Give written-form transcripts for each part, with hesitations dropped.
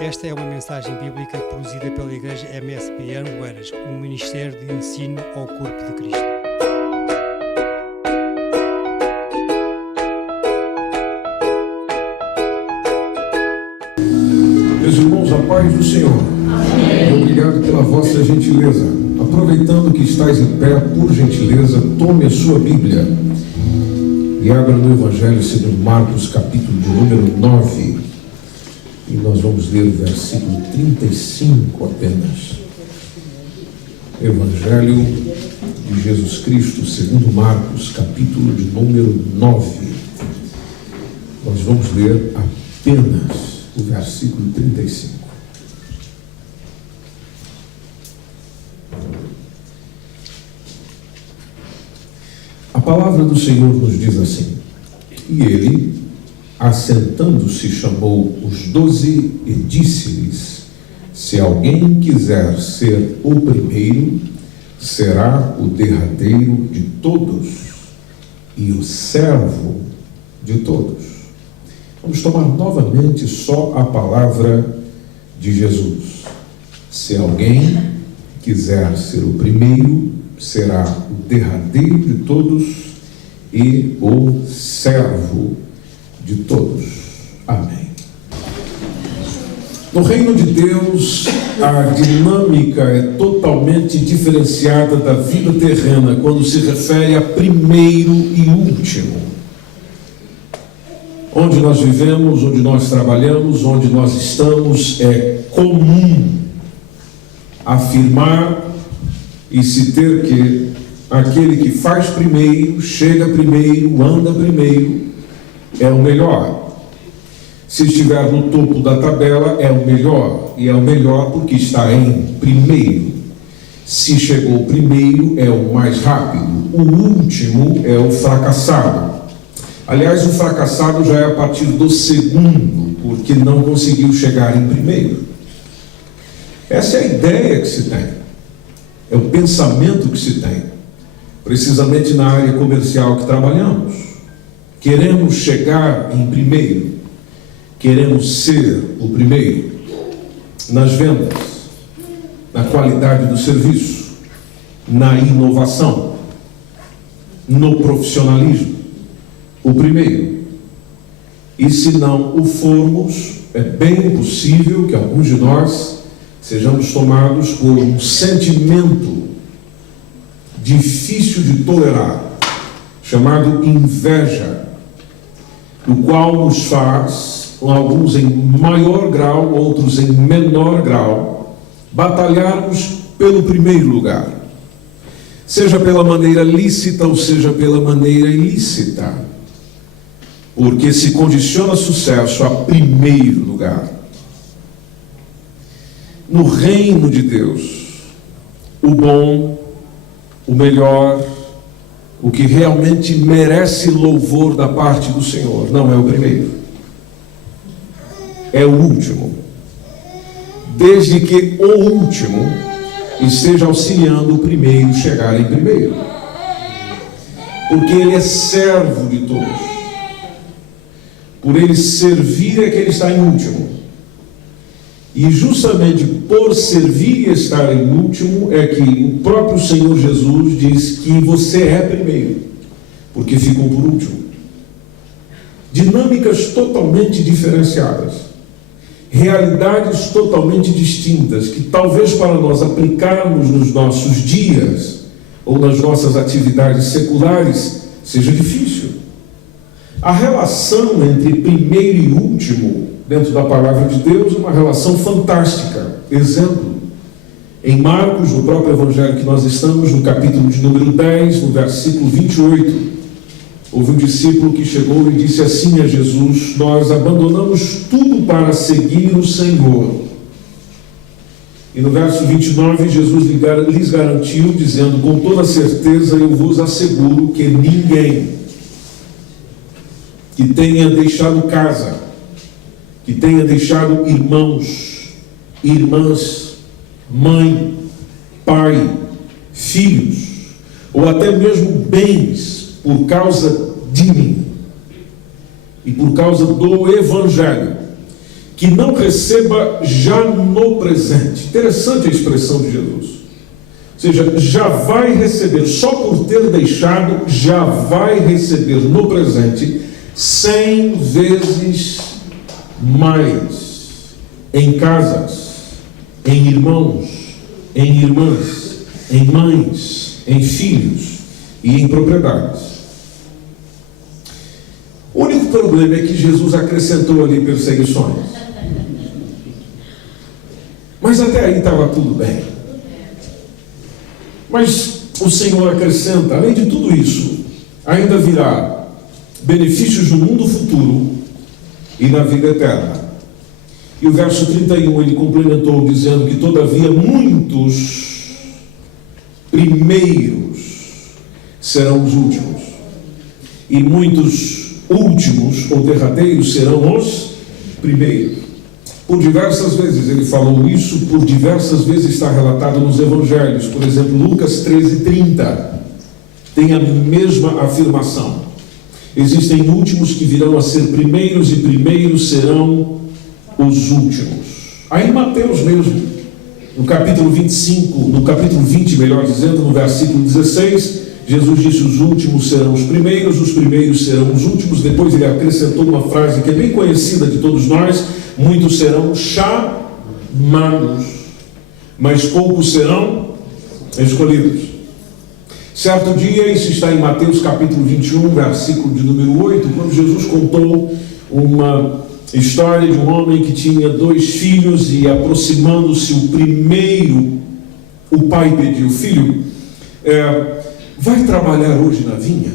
Esta é uma mensagem bíblica produzida pela Igreja MSP Aroeiras, um ministério de ensino ao corpo de Cristo. Meus irmãos, a paz do Senhor. Amém. Obrigado pela vossa gentileza. Aproveitando que estáis em pé, por gentileza, tome a sua Bíblia e abra no Evangelho segundo Marcos, capítulo de número 9. E nós vamos ler o versículo 35 apenas. Evangelho de Jesus Cristo, segundo Marcos, capítulo de número 9. Nós vamos ler apenas o versículo 35. A palavra do Senhor nos diz assim: E ele, assentando-se, chamou os 12 e disse-lhes: Se alguém quiser ser o primeiro, será o derradeiro de todos e o servo de todos. Vamos tomar novamente só a palavra de Jesus. Se alguém quiser ser o primeiro, será o derradeiro de todos e o servo de todos. Amém. No reino de Deus, a dinâmica é totalmente diferenciada da vida terrena quando se refere a primeiro e último. Onde nós vivemos, onde nós trabalhamos, onde nós estamos, é comum afirmar e se ter que aquele que faz primeiro, chega primeiro, anda primeiro, é o melhor. Se estiver no topo da tabela, é o melhor, e é o melhor porque está em primeiro. Se chegou primeiro, é o mais rápido. O último é o fracassado. Aliás, o fracassado já é a partir do segundo, porque não conseguiu chegar em primeiro. Essa é a ideia que se tem, é o pensamento que se tem, precisamente na área comercial que trabalhamos. Queremos chegar em primeiro, queremos ser o primeiro nas vendas, na qualidade do serviço, na inovação, no profissionalismo. O primeiro. E se não o formos, é bem possível que alguns de nós sejamos tomados por um sentimento difícil de tolerar, chamado inveja, o qual nos faz, alguns em maior grau, outros em menor grau, batalharmos pelo primeiro lugar, seja pela maneira lícita ou seja pela maneira ilícita. Porque se condiciona sucesso a primeiro lugar. No reino de Deus, o bom, o melhor, o que realmente merece louvor da parte do Senhor, não é o primeiro, é o último. Desde que o último esteja auxiliando o primeiro chegar em primeiro. Porque ele é servo de todos. Por ele servir é que ele está em último. E justamente por servir e estar em último é que o próprio Senhor Jesus diz que você é primeiro, porque ficou por último. Dinâmicas totalmente diferenciadas, realidades totalmente distintas, que talvez para nós aplicarmos nos nossos dias ou nas nossas atividades seculares seja difícil. A relação entre primeiro e último, dentro da palavra de Deus, é uma relação fantástica. Exemplo, em Marcos, no próprio Evangelho que nós estamos, no capítulo de número 10, no versículo 28, houve um discípulo que chegou e disse assim a Jesus: Nós abandonamos tudo para seguir o Senhor. E no verso 29, Jesus lhes garantiu, dizendo: Com toda certeza eu vos asseguro que ninguém que tenha deixado casa, que tenha deixado irmãos, irmãs, mãe, pai, filhos, ou até mesmo bens, por causa de mim, e por causa do Evangelho, que não receba já no presente. Interessante a expressão de Jesus. Ou seja, já vai receber, só por ter deixado, já vai receber no presente 100 vezes mais, em casas, em irmãos, em irmãs, em mães, em filhos e em propriedades. O único problema é que Jesus acrescentou ali perseguições. Mas até aí estava tudo bem. Mas o Senhor acrescenta, além de tudo isso, ainda virá benefícios no mundo futuro e na vida eterna. E o verso 31 ele complementou dizendo que todavia muitos primeiros serão os últimos, e muitos últimos ou derradeiros serão os primeiros. Por diversas vezes ele falou isso, por diversas vezes está relatado nos evangelhos. Por exemplo, Lucas 13:30 tem a mesma afirmação. Existem últimos que virão a ser primeiros, e primeiros serão os últimos. Aí em Mateus mesmo, no capítulo 25, no capítulo 20, melhor dizendo, no versículo 16, Jesus disse: os últimos serão os primeiros serão os últimos. Depois ele acrescentou uma frase que é bem conhecida de todos nós: muitos serão chamados, mas poucos serão escolhidos. Certo dia, isso está em Mateus capítulo 21, versículo de número 8, quando Jesus contou uma história de um homem que tinha 2 filhos, e aproximando-se o primeiro, o pai pediu: filho, vai trabalhar hoje na vinha?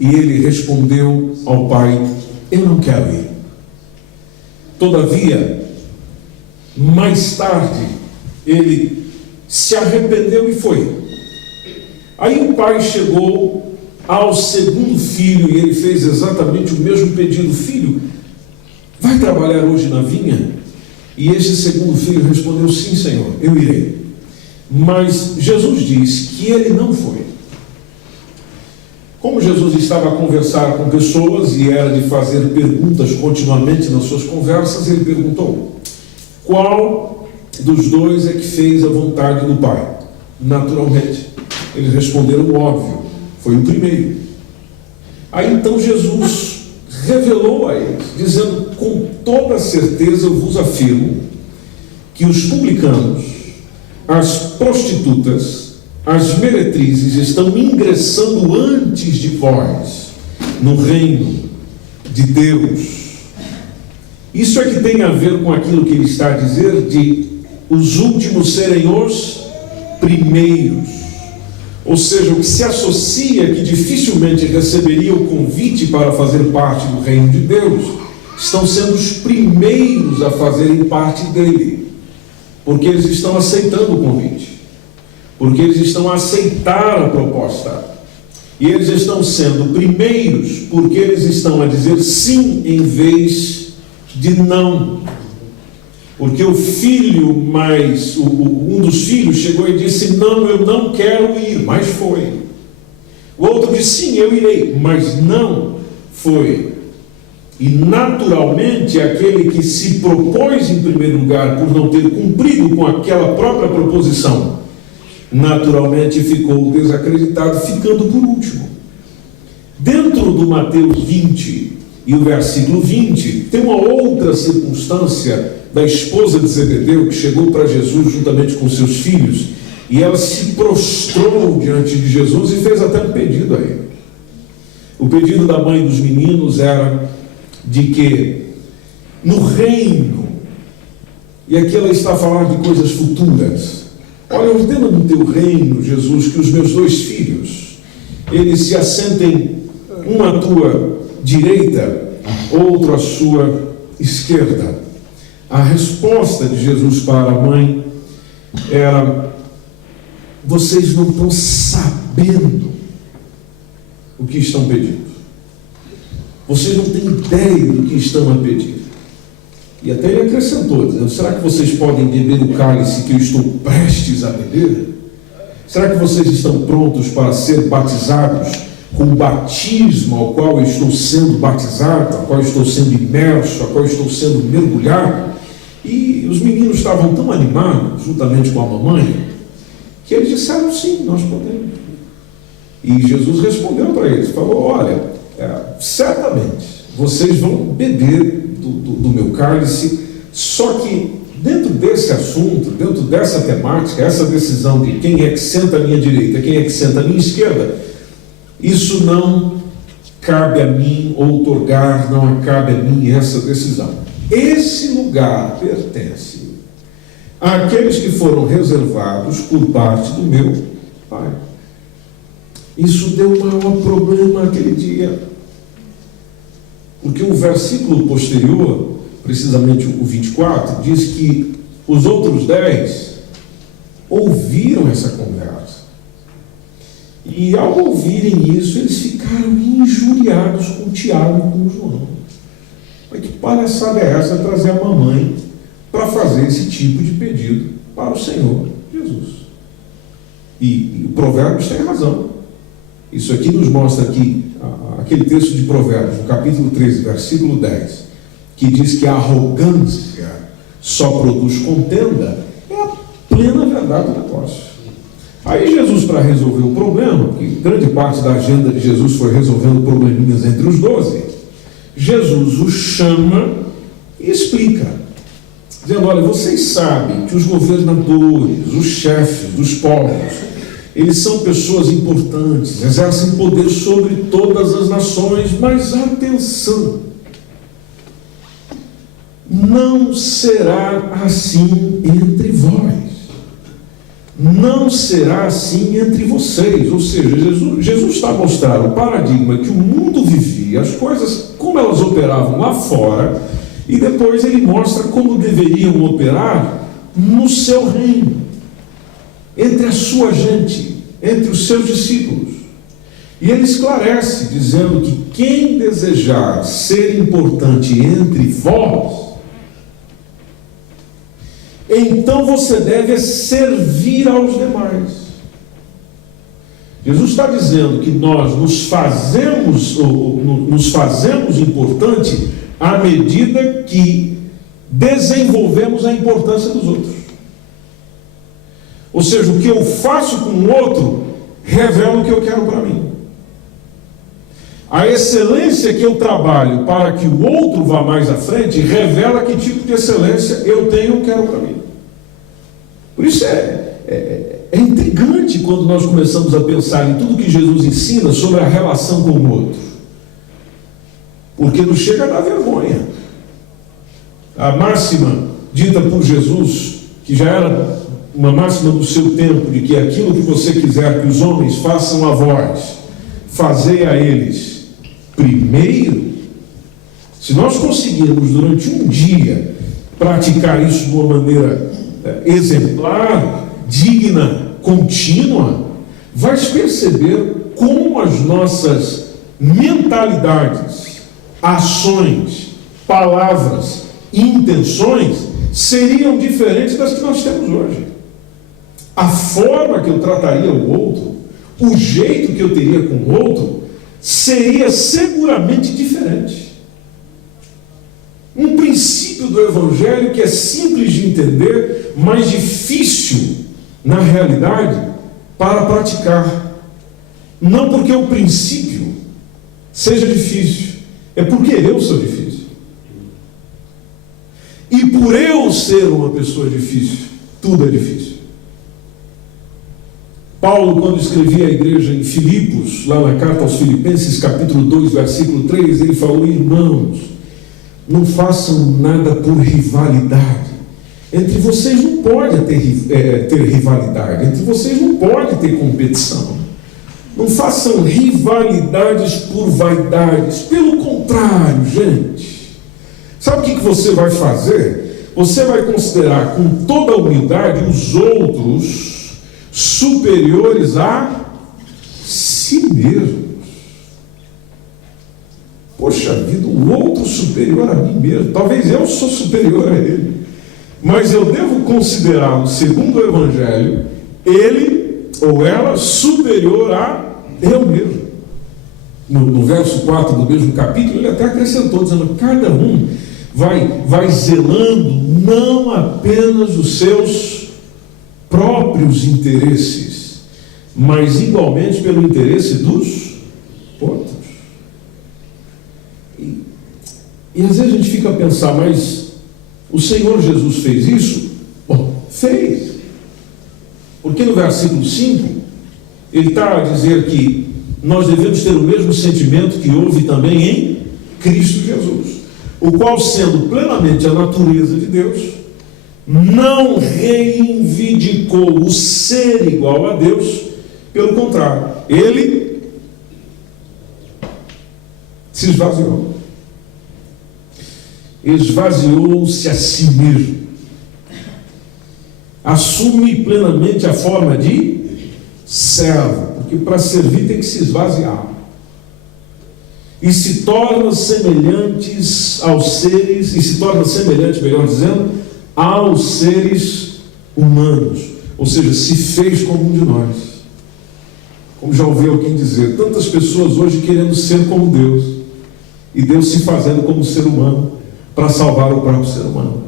E ele respondeu ao pai: eu não quero ir. Todavia, mais tarde, ele se arrependeu e foi. Aí o pai chegou ao segundo filho e ele fez exatamente o mesmo pedido: filho, vai trabalhar hoje na vinha? E este segundo filho respondeu: sim, Senhor, eu irei. Mas Jesus diz que ele não foi. Como Jesus estava a conversar com pessoas e era de fazer perguntas continuamente nas suas conversas, ele perguntou: qual dos 2 é que fez a vontade do Pai? Naturalmente, eles responderam o óbvio: foi o primeiro. Aí então Jesus revelou a eles, dizendo: com toda certeza eu vos afirmo que os publicanos, as prostitutas, as meretrizes estão ingressando antes de vós no reino de Deus. Isso é que tem a ver com aquilo que ele está a dizer de os últimos serem os primeiros. Ou seja, o que se associa que dificilmente receberia o convite para fazer parte do reino de Deus, estão sendo os primeiros a fazerem parte dele, porque eles estão aceitando o convite, porque eles estão a aceitar a proposta, e eles estão sendo primeiros porque eles estão a dizer sim em vez de não. Porque o filho um dos filhos chegou e disse: não, eu não quero ir, mas foi. O outro disse: sim, eu irei, mas não foi. E naturalmente aquele que se propôs em primeiro lugar, por não ter cumprido com aquela própria proposição, naturalmente ficou desacreditado, ficando por último. Dentro do Mateus 20 e o versículo 20, tem uma outra circunstância da esposa de Zebedeu, que chegou para Jesus juntamente com seus filhos, e ela se prostrou diante de Jesus e fez até um pedido a ele. O pedido da mãe dos meninos era de que no reino, e aqui ela está a falar de coisas futuras: olha, ordena no teu reino, Jesus, que os meus 2 filhos, eles se assentem, um à tua direita, outro à sua esquerda. A resposta de Jesus para a mãe era: vocês não estão sabendo o que estão pedindo. Vocês não têm ideia do que estão a pedir. E até ele acrescentou, dizendo: será que vocês podem beber o cálice que eu estou prestes a beber? Será que vocês estão prontos para ser batizados com o batismo ao qual eu estou sendo batizado, ao qual eu estou sendo imerso, ao qual eu estou sendo mergulhado. E os meninos estavam tão animados, juntamente com a mamãe, que eles disseram: sim, nós podemos. E Jesus respondeu para eles, falou: olha, certamente vocês vão beber do meu cálice, só que dentro desse assunto, dentro dessa temática, essa decisão de quem é que senta à minha direita, quem é que senta à minha esquerda, isso não cabe a mim outorgar, não cabe a mim essa decisão. Esse lugar pertence àqueles que foram reservados por parte do meu Pai. Isso deu um maior problema aquele dia, porque o versículo posterior, precisamente o 24, diz que os outros 10 ouviram essa conversa. E ao ouvirem isso, eles ficaram injuriados com Tiago e com João. Mas que palhaçada é essa, trazer a mamãe para fazer esse tipo de pedido para o Senhor Jesus? E o Provérbios tem razão. Isso aqui nos mostra que aquele texto de Provérbios, no capítulo 13, versículo 10, que diz que a arrogância só produz contenda, é a plena verdade do negócio. Aí Jesus, para resolver o problema, porque grande parte da agenda de Jesus foi resolvendo probleminhas entre os 12, Jesus os chama e explica, dizendo: olha, vocês sabem que os governadores, os chefes dos povos, eles são pessoas importantes, exercem poder sobre todas as nações, mas atenção, não será assim entre vós, não será assim entre vocês. Ou seja, Jesus está a mostrar o paradigma que o mundo vivia, as coisas como elas operavam lá fora, e depois ele mostra como deveriam operar no seu reino, entre a sua gente, entre os seus discípulos. E ele esclarece, dizendo que quem desejar ser importante entre vós, então você deve servir aos demais. Jesus está dizendo que nós nos fazemos importante à medida que desenvolvemos a importância dos outros. Ou seja, o que eu faço com o outro revela o que eu quero para mim. A excelência que eu trabalho para que o outro vá mais à frente revela que tipo de excelência eu tenho ou quero para mim. Por isso é intrigante quando nós começamos a pensar em tudo que Jesus ensina sobre a relação com o outro, porque nos chega a dar vergonha. A máxima dita por Jesus, que já era uma máxima do seu tempo, de que aquilo que você quiser que os homens façam a vós, fazei a eles primeiro. Se nós conseguirmos durante um dia praticar isso de uma maneira exemplar, digna, contínua, vais perceber como as nossas mentalidades, ações, palavras, intenções seriam diferentes das que nós temos hoje. A forma que eu trataria o outro, o jeito que eu teria com o outro, seria seguramente diferente. Um princípio do Evangelho que é simples de entender, mas difícil, na realidade, para praticar. Não porque o princípio seja difícil, é porque eu sou difícil. E por eu ser uma pessoa difícil, tudo é difícil. Paulo, quando escrevia a igreja em Filipos, lá na carta aos Filipenses, capítulo 2, versículo 3, ele falou: irmãos, não façam nada por rivalidade. Entre vocês não pode ter rivalidade, entre vocês não pode ter competição. Não façam rivalidades por vaidades. Pelo contrário, gente, sabe o que você vai fazer? Você vai considerar com toda a humildade os outros superiores a si mesmos. Poxa vida, o outro superior a mim mesmo. Talvez eu sou superior a ele, mas eu devo considerá-lo, segundo o Evangelho, ele ou ela superior a eu mesmo. no verso 4 do mesmo capítulo, ele até acrescentou, dizendo: cada um vai zelando não apenas os seus próprios interesses, mas igualmente pelo interesse dos outros. E às vezes a gente fica a pensar, mas o Senhor Jesus fez isso? Bom, fez. Porque no versículo 5, ele está a dizer que nós devemos ter o mesmo sentimento que houve também em Cristo Jesus, o qual, sendo plenamente a natureza de Deus, não reivindicou o ser igual a Deus, pelo contrário, ele se esvaziou-se a si mesmo, assume plenamente a forma de servo, porque para servir tem que se esvaziar, e se torna semelhante, melhor dizendo, aos seres humanos, ou seja, se fez como um de nós. Como já ouvi alguém dizer, tantas pessoas hoje querendo ser como Deus, e Deus se fazendo como ser humano para salvar o próprio ser humano.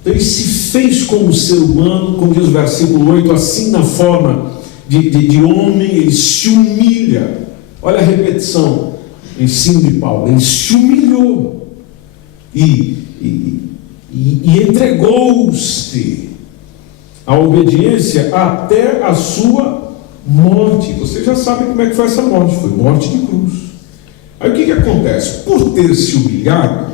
Então ele se fez como ser humano, como diz o versículo 8, assim na forma de homem, ele se humilha. Olha a repetição, ensino de Paulo, ele se humilhou e entregou-se à obediência até a sua morte. Você já sabe como é que foi essa morte, foi morte de cruz. Aí o que acontece? Por ter se humilhado,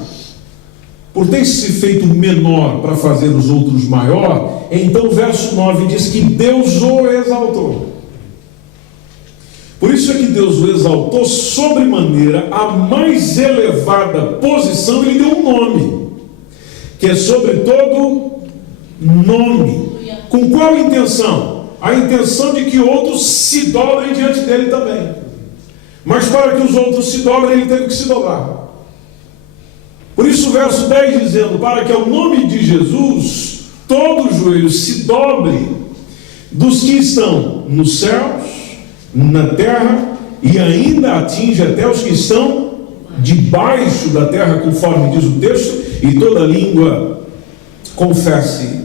por ter se feito menor para fazer os outros maior, então o verso 9 diz que Deus o exaltou. Por isso é que Deus o exaltou sobremaneira, a mais elevada posição, ele deu um nome, que é sobre todo nome. Com qual intenção? A intenção de que outros se dobrem diante dele também. Mas para que os outros se dobrem, ele teve que se dobrar. Por isso o verso 10 dizendo: para que ao nome de Jesus todo joelho se dobre, dos que estão nos céus, na terra, e ainda atinge até os que estão debaixo da terra, conforme diz o texto, e toda língua confesse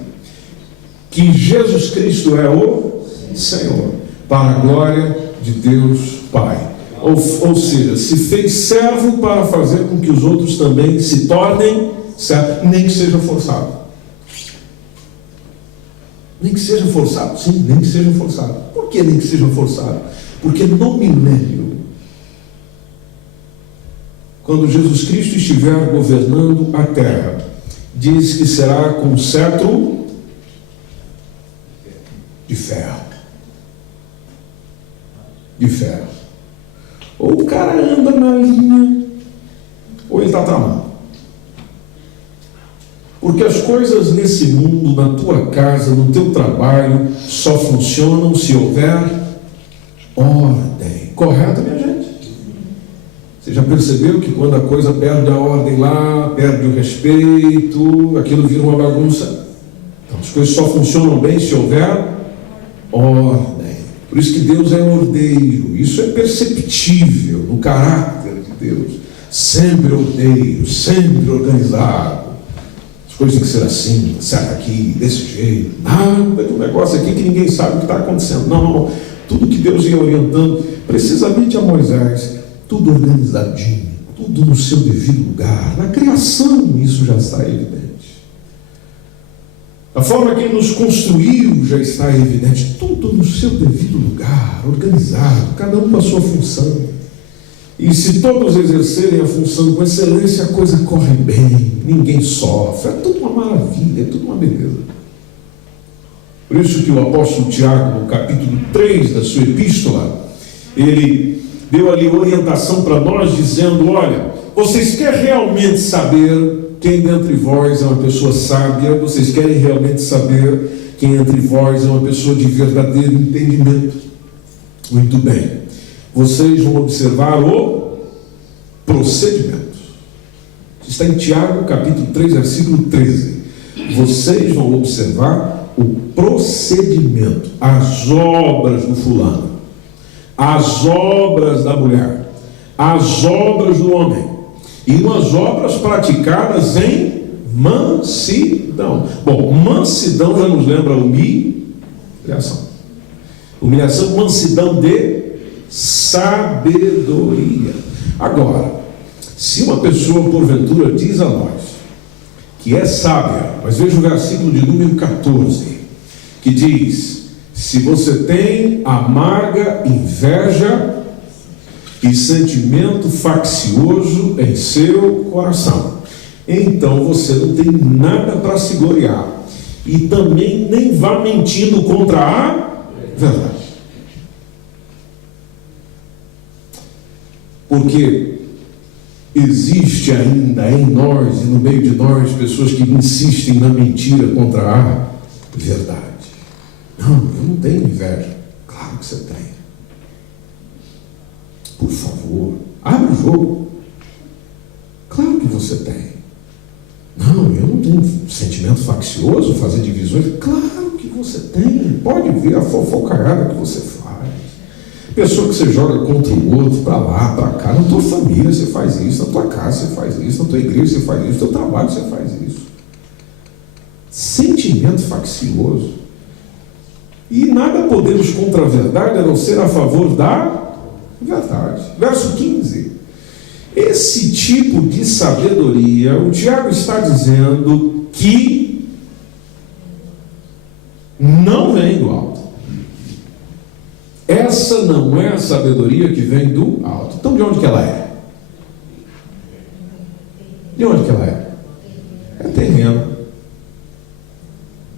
que Jesus Cristo é o Senhor, para a glória de Deus Pai. Ou seja, se fez servo para fazer com que os outros também se tornem servos, nem que seja forçado. Nem que seja forçado, sim, nem que seja forçado. Por que nem que seja forçado? Porque no milênio, quando Jesus Cristo estiver governando a terra, diz que será com cetro de ferro. De ferro. Ou o cara anda na linha, ou ele está tramando. Porque as coisas nesse mundo, na tua casa, no teu trabalho, só funcionam se houver ordem. Correto, minha gente? Você já percebeu que quando a coisa perde a ordem lá, perde o respeito, aquilo vira uma bagunça? Então as coisas só funcionam bem se houver ordem. Por isso que Deus é ordeiro. Isso é perceptível no caráter de Deus. Sempre ordeiro, sempre organizado. As coisas têm que ser assim, certo aqui, desse jeito. Nada de um negócio aqui que ninguém sabe o que está acontecendo. Não. Tudo que Deus ia orientando, precisamente a Moisés, tudo organizadinho, tudo no seu devido lugar. Na criação isso já está evidente. A forma que Ele nos construiu já está evidente, tudo no seu devido lugar, organizado, cada um com a sua função. E se todos exercerem a função com excelência, a coisa corre bem, ninguém sofre, é tudo uma maravilha, é tudo uma beleza. Por isso que o apóstolo Tiago, no capítulo 3 da sua epístola, ele deu ali orientação para nós, dizendo: olha, vocês querem realmente saber quem dentre vós é uma pessoa sábia? Vocês querem realmente saber quem entre vós é uma pessoa de verdadeiro entendimento? Muito bem. Vocês vão observar o procedimento. Está em Tiago, capítulo 3, versículo 13. Vocês vão observar o procedimento, as obras do fulano, as obras da mulher, as obras do homem, e umas obras praticadas em mansidão. Bom, mansidão já nos lembra humilhação. Humilhação, mansidão de sabedoria. Agora, se uma pessoa porventura diz a nós que é sábia, mas veja o versículo de número 14, que diz: se você tem amarga inveja e sentimento faccioso em seu coração, então você não tem nada para se gloriar, e também nem vá mentindo contra a verdade. Porque existe ainda em nós e no meio de nós pessoas que insistem na mentira contra a verdade. Não, eu não tenho inveja. Claro que você tem. Por favor, abre o jogo. Claro que você tem. Não, eu não tenho sentimento faccioso, fazer divisões. Claro que você tem. Pode ver a fofocaiada que você faz. Pessoa que você joga contra o outro, para lá, para cá. Na tua família você faz isso, na tua casa você faz isso, na tua igreja você faz isso, no teu trabalho você faz isso. Sentimento faccioso. E nada podemos contra a verdade a não ser a favor da verdade. Verso 15. Esse tipo de sabedoria, o Tiago está dizendo que não vem do alto. Essa não é a sabedoria que vem do alto. Então de onde que ela é? De onde que ela é? É terreno.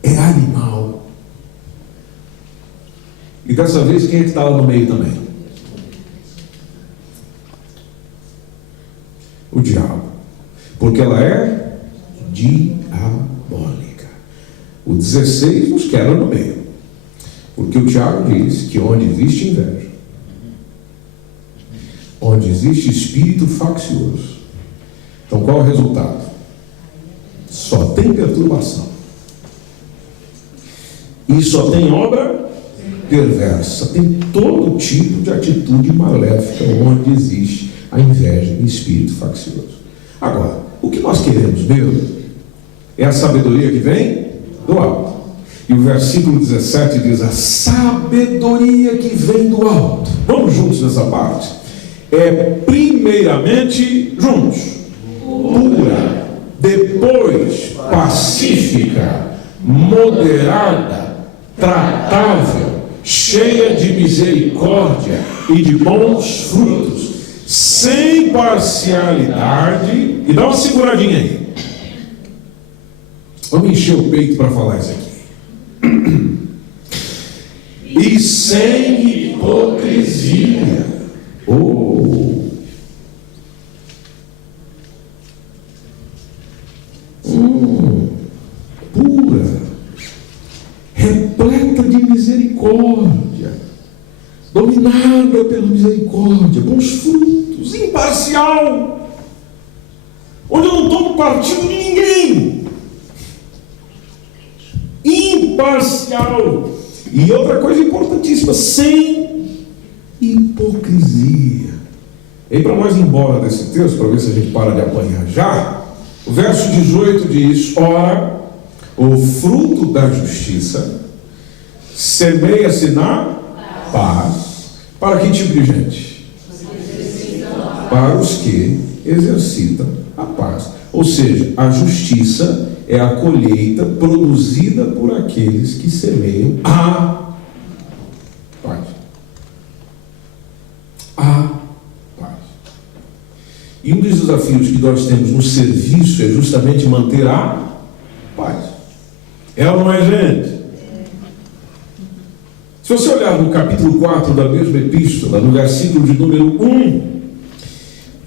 É animal. E dessa vez quem é que está lá no meio também? O diabo. Porque ela é diabólica. O 16 nos quebra no meio. Porque o Tiago diz que onde existe inveja, onde existe espírito faccioso, então qual é o resultado? Só tem perturbação. E só tem obra perversa. Tem todo tipo de atitude maléfica onde existe a inveja e espírito faccioso. Agora, o que nós queremos mesmo é a sabedoria que vem do alto. E o versículo 17 diz: a sabedoria que vem do alto. Vamos juntos nessa parte. É primeiramente juntos, pura, depois pacífica, moderada, tratável, cheia de misericórdia e de bons frutos, sem parcialidade. E dá uma seguradinha aí. Vamos encher o peito para falar isso aqui. E sem hipocrisia. Pura, repleta de misericórdia, dominada pela misericórdia, bons frutos, imparcial, onde eu não tomo partido de ninguém, imparcial. E outra coisa importantíssima, sem hipocrisia. E para nós ir embora desse texto, para ver se a gente para de apanhar já, o verso 18 diz: ora, o fruto da justiça semeia-se na paz. Para que tipo de gente? Para os que exercitam a paz. Ou seja, a justiça é a colheita produzida por aqueles que semeiam a paz. A paz. E um dos desafios que nós temos no serviço é justamente manter a paz. É ou não é, gente? Se você olhar no capítulo 4 da mesma epístola, no versículo de número 1,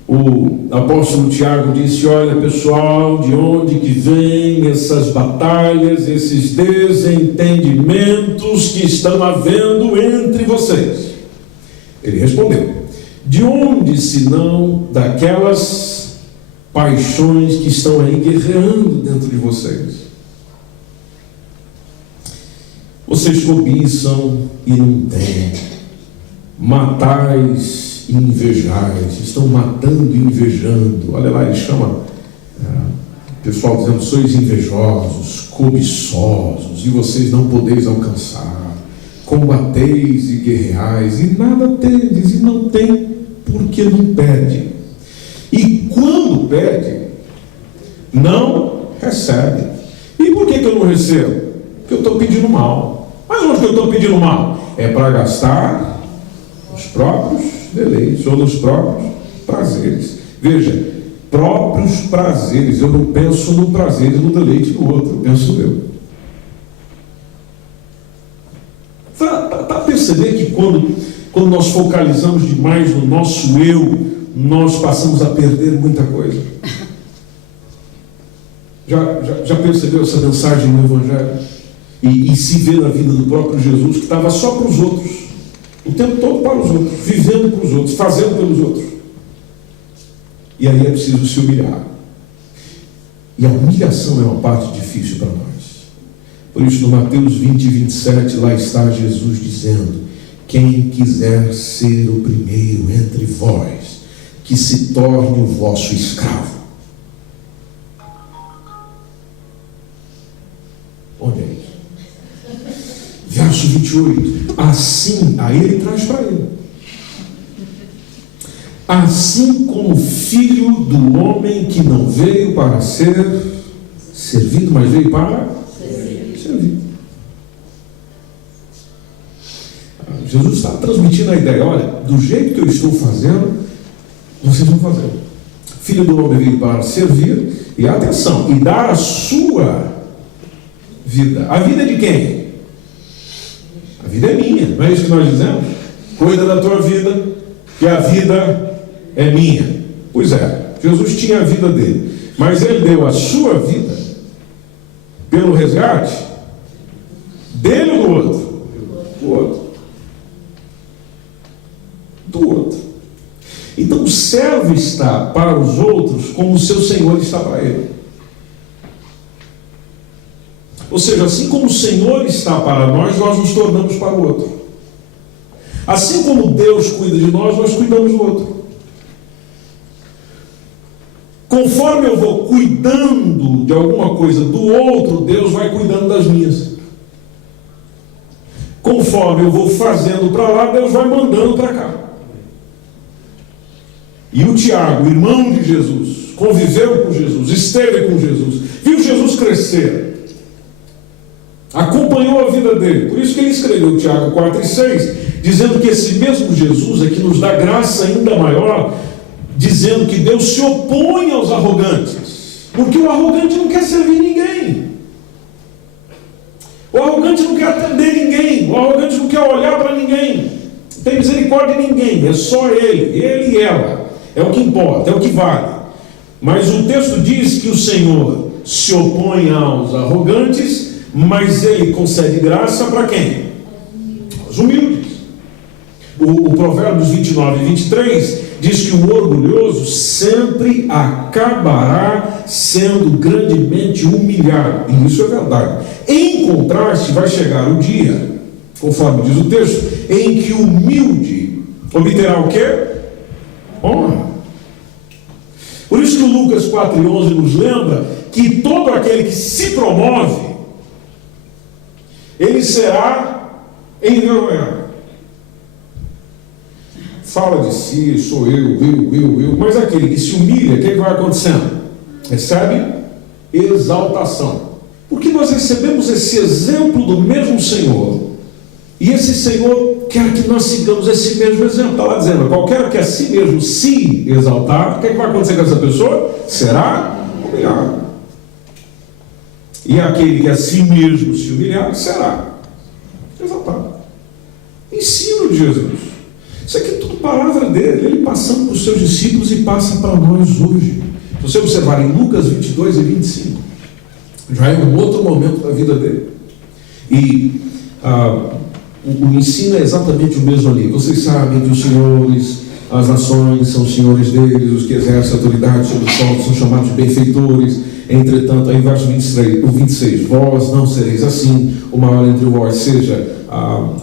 o apóstolo Tiago disse: olha pessoal, de onde que vêm essas batalhas, esses desentendimentos que estão havendo entre vocês? Ele respondeu: de onde senão daquelas paixões que estão aí guerreando dentro de vocês? Vocês cobiçam e não têm, matais e invejais, estão matando e invejando. Olha lá, ele chama o pessoal dizendo: sois invejosos, cobiçosos, e vocês não podeis alcançar, combateis e guerreais, e nada tendes, e não tem, porque não pede. E quando pede, não recebe. E por que eu não recebo? Porque eu estou pedindo mal. Mas onde que eu estou pedindo mal? É para gastar os próprios deleites, ou nos próprios prazeres. Veja, próprios prazeres. Eu não penso no prazer e no deleite do outro, eu penso eu. Para perceber que quando nós focalizamos demais no nosso eu, nós passamos a perder muita coisa. Já percebeu essa mensagem no Evangelho? E se vê na vida do próprio Jesus, que estava só para os outros, o tempo todo para os outros, vivendo para os outros, fazendo pelos outros. E aí é preciso se humilhar. E a humilhação é uma parte difícil para nós. Por isso, no Mateus 20, 27, lá está Jesus dizendo: quem quiser ser o primeiro entre vós, que se torne o vosso escravo. Onde é isso? Verso 28. Assim, aí ele traz para ele: assim como o Filho do Homem, que não veio para ser servido, mas veio para servir. Jesus está transmitindo a ideia: olha, do jeito que eu estou fazendo, vocês vão fazer. Filho do Homem veio para servir, e atenção, e dar a sua vida. A vida é de quem? A vida é minha, não é isso que nós dizemos? Cuida da tua vida, que a vida é minha. Pois é, Jesus tinha a vida dele, mas ele deu a sua vida pelo resgate dele ou do outro? Do outro. Do outro. Então o servo está para os outros como o seu Senhor está para ele. Ou seja, assim como o Senhor está para nós, nós nos tornamos para o outro. Assim como Deus cuida de nós, nós cuidamos do outro. Conforme eu vou cuidando de alguma coisa do outro, Deus vai cuidando das minhas. Conforme eu vou fazendo para lá, Deus vai mandando para cá. E o Tiago, irmão de Jesus, conviveu com Jesus, esteve com Jesus, viu Jesus crescer, acompanhou a vida dele. Por isso que ele escreveu Tiago 4 e 6, dizendo que esse mesmo Jesus é que nos dá graça ainda maior, dizendo que Deus se opõe aos arrogantes, porque o arrogante não quer servir ninguém, o arrogante não quer atender ninguém, o arrogante não quer olhar para ninguém, não tem misericórdia de ninguém, é só ele e ela, é o que importa, é o que vale. Mas o texto diz que o Senhor se opõe aos arrogantes, mas ele concede graça para quem? Aos humildes. O Provérbios 29 e 23 diz que o orgulhoso sempre acabará sendo grandemente humilhado. E isso é verdade. Em contraste, vai chegar o dia, conforme diz o texto, em que o humilde obterá o quê? Honra. Por isso que o Lucas 4,11 nos lembra que todo aquele que se promove, ele será envergonhado. Fala de si, sou eu, mas aquele que se humilha, o que vai acontecendo? Recebe exaltação. Porque nós recebemos esse exemplo do mesmo Senhor, e esse Senhor quer que nós sigamos esse mesmo exemplo. Está lá dizendo: qualquer que a si mesmo se exaltar, o que vai acontecer com essa pessoa? Será humilhado. E aquele que a si mesmo se humilhar, será exaltado. Ensino de Jesus. Isso aqui é tudo palavra dele, ele passando para os seus discípulos e passa para nós hoje. Se você observar em Lucas 22 e 25, já é um outro momento da vida dele. E o ensino é exatamente o mesmo ali. Vocês sabem que os senhores, as nações são senhores deles, os que exercem autoridade sobre o sol são chamados de benfeitores. Entretanto, aí verso 26, vós não sereis assim, o maior entre vós seja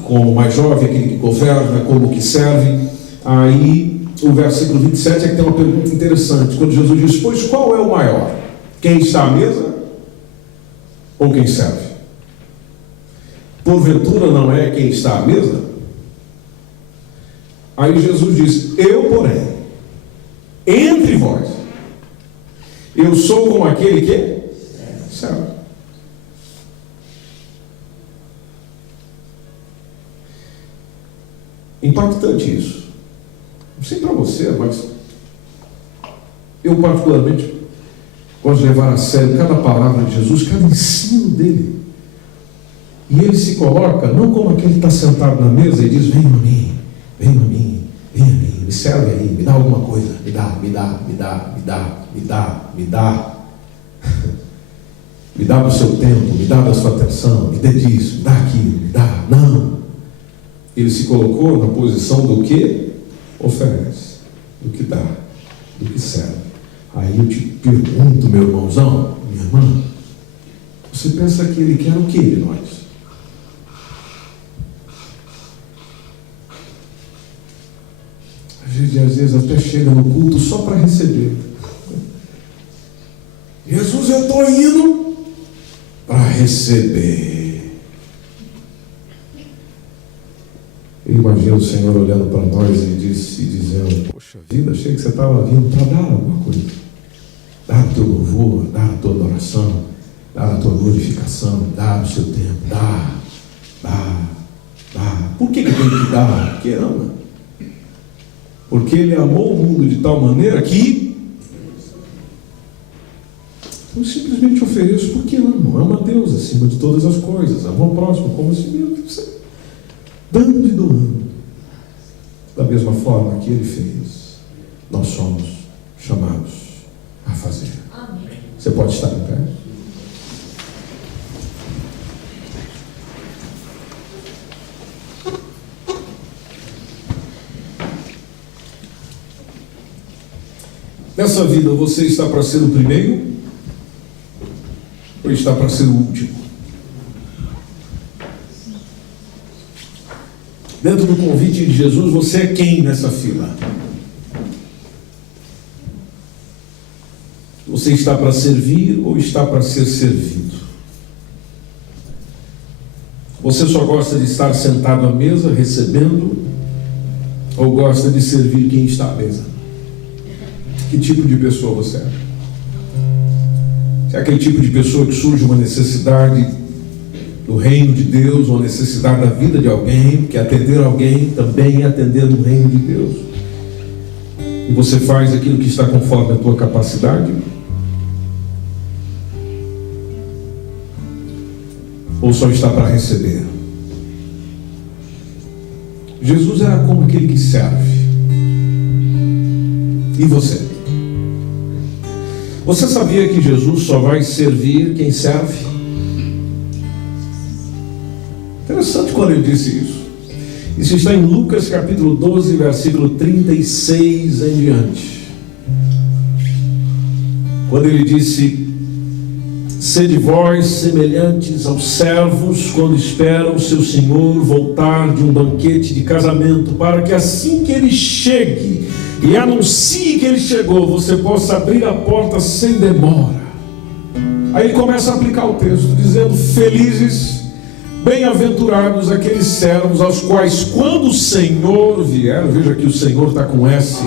como o mais jovem, aquele que governa, como o que serve. Aí o versículo 27 é que tem uma pergunta interessante, quando Jesus diz, pois qual é o maior? Quem está à mesa ou quem serve? Porventura não é quem está à mesa? Aí Jesus diz, eu porém, entre vós, eu sou como aquele que serve. Impactante isso. Não sei para você, mas eu particularmente gosto de levar a sério cada palavra de Jesus, cada ensino dele. E ele se coloca não como aquele que está sentado na mesa e diz, venha a mim, venha a mim, venha a mim, me serve aí, me dá alguma coisa, me dá, me dá, me dá, me dá, me dá, me dá. Me dá do seu tempo, me dá da sua atenção, me dê disso, me dá aquilo, me dá. Não. Ele se colocou na posição do que oferece, do que dá, do que serve. Aí eu te pergunto, meu irmãozão, minha irmã, você pensa que ele quer o que de nós? A gente às vezes até chega no culto só para receber. Jesus, eu estou indo para receber. Eu imagino o Senhor olhando para nós e dizendo, poxa vida, achei que você estava vindo para dar alguma coisa. Dar o teu louvor, dar a tua adoração, dar a tua glorificação, dar o seu tempo, dá. Por que tem que dar? Porque ama. Porque ele amou o mundo de tal maneira que eu simplesmente ofereço porque amo. Ama a Deus acima de todas as coisas. Ama o próximo como a si mesmo. Dando e doando. Da mesma forma que ele fez, nós somos chamados a fazer. Amém. Você pode estar em pé? Nessa vida, você está para ser o primeiro ou está para ser o último? Dentro do convite de Jesus, você é quem nessa fila? Você está para servir ou está para ser servido? Você só gosta de estar sentado à mesa, recebendo, ou gosta de servir quem está à mesa? Que tipo de pessoa você é? Você é aquele tipo de pessoa que surge uma necessidade do reino de Deus, uma necessidade da vida de alguém, que atender alguém também é atender no reino de Deus? E você faz aquilo que está conforme a tua capacidade? Ou só está para receber? Jesus era como aquele que serve. E você? Você sabia que Jesus só vai servir quem serve? Interessante quando ele disse isso. Isso está em Lucas capítulo 12, versículo 36 em diante. Quando ele disse, sede vós semelhantes aos servos quando esperam seu senhor voltar de um banquete de casamento, para que assim que ele chegue e anuncie que ele chegou, você possa abrir a porta sem demora. Aí ele começa a aplicar o texto, dizendo, felizes, bem-aventurados aqueles servos aos quais quando o Senhor vier, veja que o Senhor está com S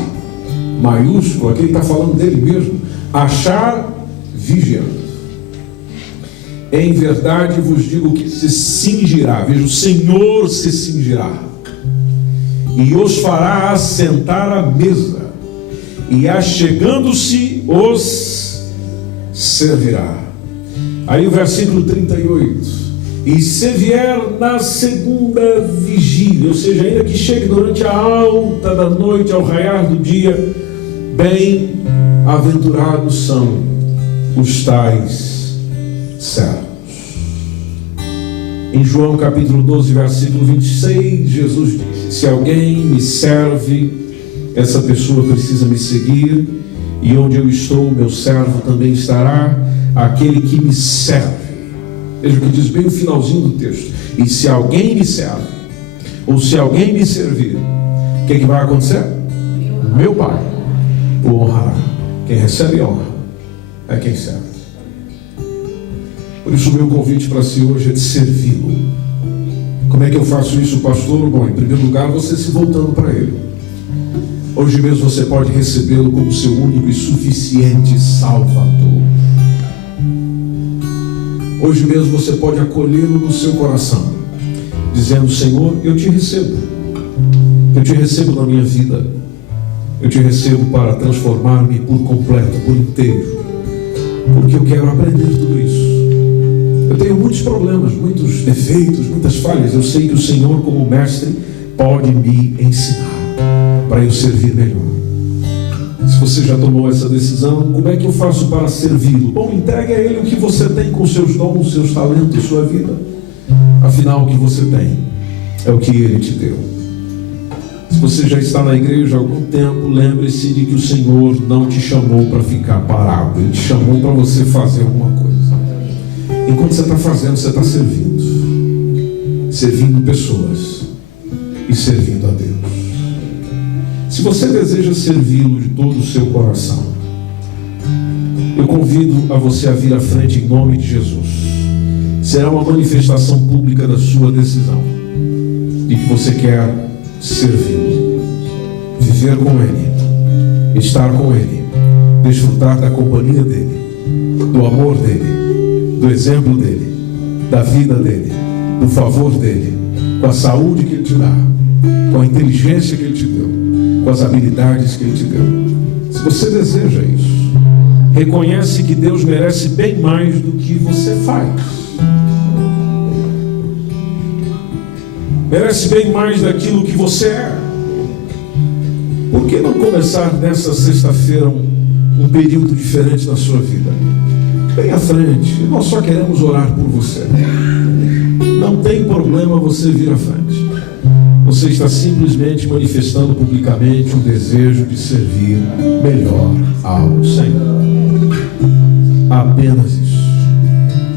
maiúsculo, aqui ele está falando dele mesmo, achar vigiando. Em verdade vos digo que se cingirá, veja, o Senhor se cingirá, e os fará assentar à mesa, e achegando-se os servirá. Aí o versículo 38, e se vier na segunda vigília, ou seja, ainda que chegue durante a alta da noite, ao raiar do dia, bem-aventurados são os tais servos. Em João capítulo 12, versículo 26, Jesus diz, se alguém me serve, essa pessoa precisa me seguir, e onde eu estou, meu servo também estará. aquele que me serve. Veja o que diz bem o finalzinho do texto. E se alguém me serve, ou se alguém me servir, o que vai acontecer? Meu Pai o honrará. Quem recebe honra é quem serve. Por isso o meu convite para si hoje é de servi-lo. Como é que eu faço isso, pastor? Bom, em primeiro lugar, você se voltando para Ele. Hoje mesmo você pode recebê-lo como seu único e suficiente Salvador. Hoje mesmo você pode acolhê-lo no seu coração, dizendo: Senhor, eu te recebo. Eu te recebo na minha vida. Eu te recebo para transformar-me por completo, por inteiro, porque eu quero aprender tudo isso. Eu tenho muitos problemas, muitos defeitos, muitas falhas. Eu sei que o Senhor, como mestre, pode me ensinar para eu servir melhor. Se você já tomou essa decisão, como é que eu faço para servi-lo? Bom, entregue a Ele o que você tem com seus dons, seus talentos, sua vida. Afinal, o que você tem é o que Ele te deu. Se você já está na igreja há algum tempo, lembre-se de que o Senhor não te chamou para ficar parado. Ele te chamou para você fazer alguma coisa. Enquanto você está fazendo, você está servindo. Servindo pessoas e servindo a Deus. Se você deseja servi-lo de todo o seu coração, eu convido a você a vir à frente em nome de Jesus. Será uma manifestação pública da sua decisão, de que você quer servi-lo, viver com Ele, estar com Ele, desfrutar da companhia dEle, do amor dEle, do exemplo dEle, da vida dEle, do favor dEle, com a saúde que Ele te dá, com a inteligência que Ele te deu, com as habilidades que Ele te deu. Se você deseja isso, reconhece que Deus merece bem mais do que você faz. Merece bem mais daquilo que você é. Por que não começar nessa sexta-feira um período diferente na sua vida? Vem à frente, nós só queremos orar por você. Não tem problema você vir à frente. Você está simplesmente manifestando publicamente o desejo de servir melhor ao Senhor. Apenas isso.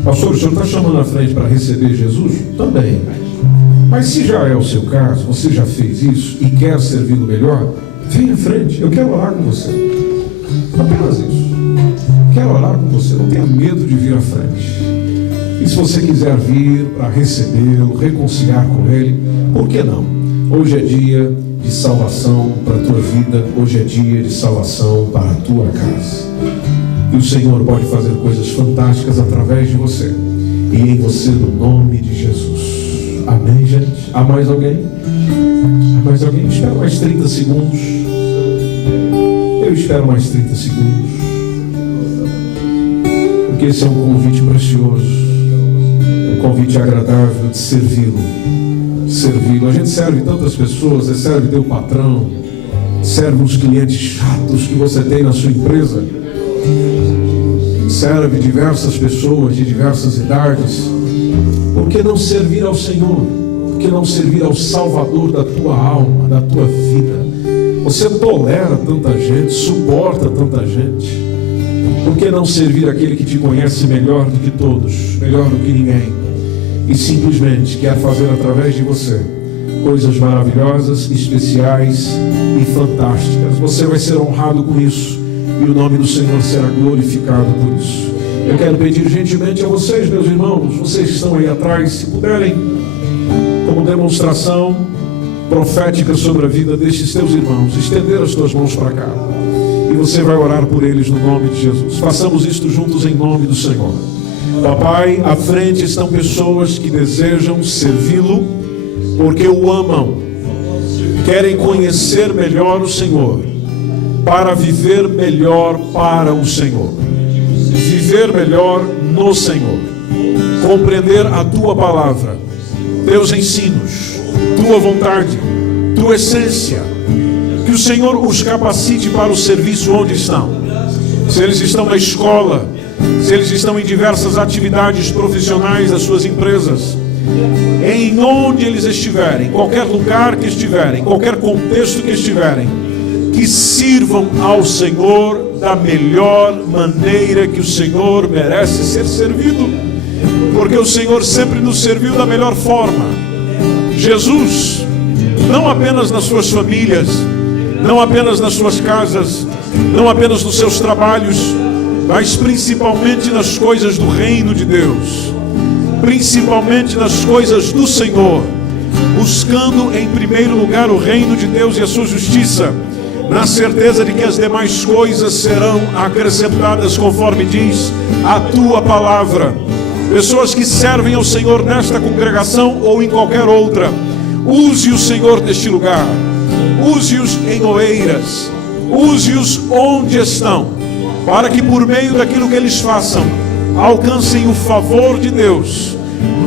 Pastor, o senhor está chamando à frente para receber Jesus? Também. Mas se já é o seu caso, você já fez isso e quer servi-lo melhor, vem à frente, eu quero orar com você. Apenas isso. Quero orar com você, não tenha medo de vir à frente. E se você quiser vir para recebê-lo, reconciliar com Ele, por que não? Hoje é dia de salvação para a tua vida, hoje é dia de salvação para a tua casa. E o Senhor pode fazer coisas fantásticas através de você e em você, no nome de Jesus. Amém, gente? Há mais alguém? Há mais alguém? Espera mais 30 segundos. Eu espero mais 30 segundos. Porque esse é um convite precioso, um convite agradável de servi-lo. Servi-lo. A gente serve tantas pessoas, você serve teu patrão, serve os clientes chatos que você tem na sua empresa, serve diversas pessoas de diversas idades. Por que não servir ao Senhor? Por que não servir ao Salvador da tua alma, da tua vida? Você tolera tanta gente, suporta tanta gente. Por que não servir aquele que te conhece melhor do que todos, melhor do que ninguém, e simplesmente quer fazer através de você coisas maravilhosas, especiais e fantásticas? Você vai ser honrado com isso e o nome do Senhor será glorificado por isso. Eu quero pedir gentilmente a vocês, meus irmãos, vocês que estão aí atrás, se puderem, como demonstração profética sobre a vida destes teus irmãos, estender as tuas mãos para cá. E você vai orar por eles no nome de Jesus. Façamos isto juntos em nome do Senhor. Papai, à frente estão pessoas que desejam servi-lo porque o amam, querem conhecer melhor o Senhor, para viver melhor para o Senhor, viver melhor no Senhor, compreender a tua palavra, teus ensinos, tua vontade, tua essência. Que o Senhor os capacite para o serviço onde estão. Se eles estão na escola, se eles estão em diversas atividades profissionais das suas empresas, em onde eles estiverem, qualquer lugar que estiverem, qualquer contexto que estiverem, que sirvam ao Senhor da melhor maneira que o Senhor merece ser servido, porque o Senhor sempre nos serviu da melhor forma. Jesus, não apenas nas suas famílias, não apenas nas suas casas, não apenas nos seus trabalhos, mas principalmente nas coisas do reino de Deus, principalmente nas coisas do Senhor, buscando em primeiro lugar o reino de Deus e a sua justiça, na certeza de que as demais coisas serão acrescentadas conforme diz a tua palavra. Pessoas que servem ao Senhor nesta congregação ou em qualquer outra, use o Senhor neste lugar, use-os em Oeiras, use-os onde estão, para que por meio daquilo que eles façam, alcancem o favor de Deus,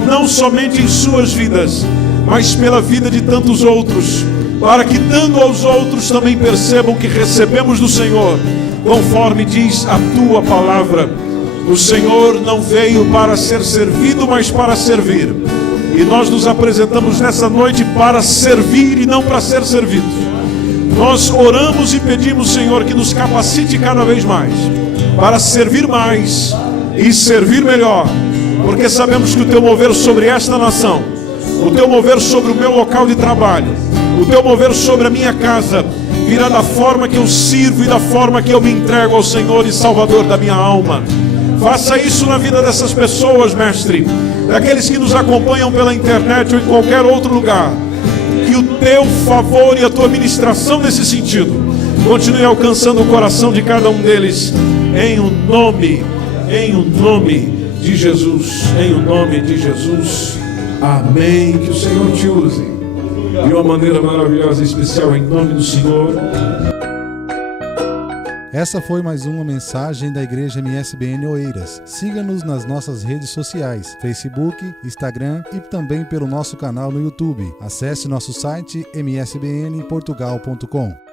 não somente em suas vidas, mas pela vida de tantos outros, para que dando aos outros também percebam que recebemos do Senhor, conforme diz a tua palavra. O Senhor não veio para ser servido, mas para servir. E nós nos apresentamos nessa noite para servir e não para ser servidos. Nós oramos e pedimos, Senhor, que nos capacite cada vez mais para servir mais e servir melhor, porque sabemos que o teu mover sobre esta nação, o teu mover sobre o meu local de trabalho, o teu mover sobre a minha casa, virá da forma que eu sirvo e da forma que eu me entrego ao Senhor e Salvador da minha alma. Faça isso na vida dessas pessoas, Mestre, daqueles que nos acompanham pela internet ou em qualquer outro lugar. Que o teu favor e a tua ministração nesse sentido continue alcançando o coração de cada um deles, em o nome de Jesus, em o nome de Jesus. Amém. Que o Senhor te use de uma maneira maravilhosa e especial, em nome do Senhor. Essa foi mais uma mensagem da Igreja MSBN Oeiras. Siga-nos nas nossas redes sociais, Facebook, Instagram e também pelo nosso canal no YouTube. Acesse nosso site msbnportugal.com.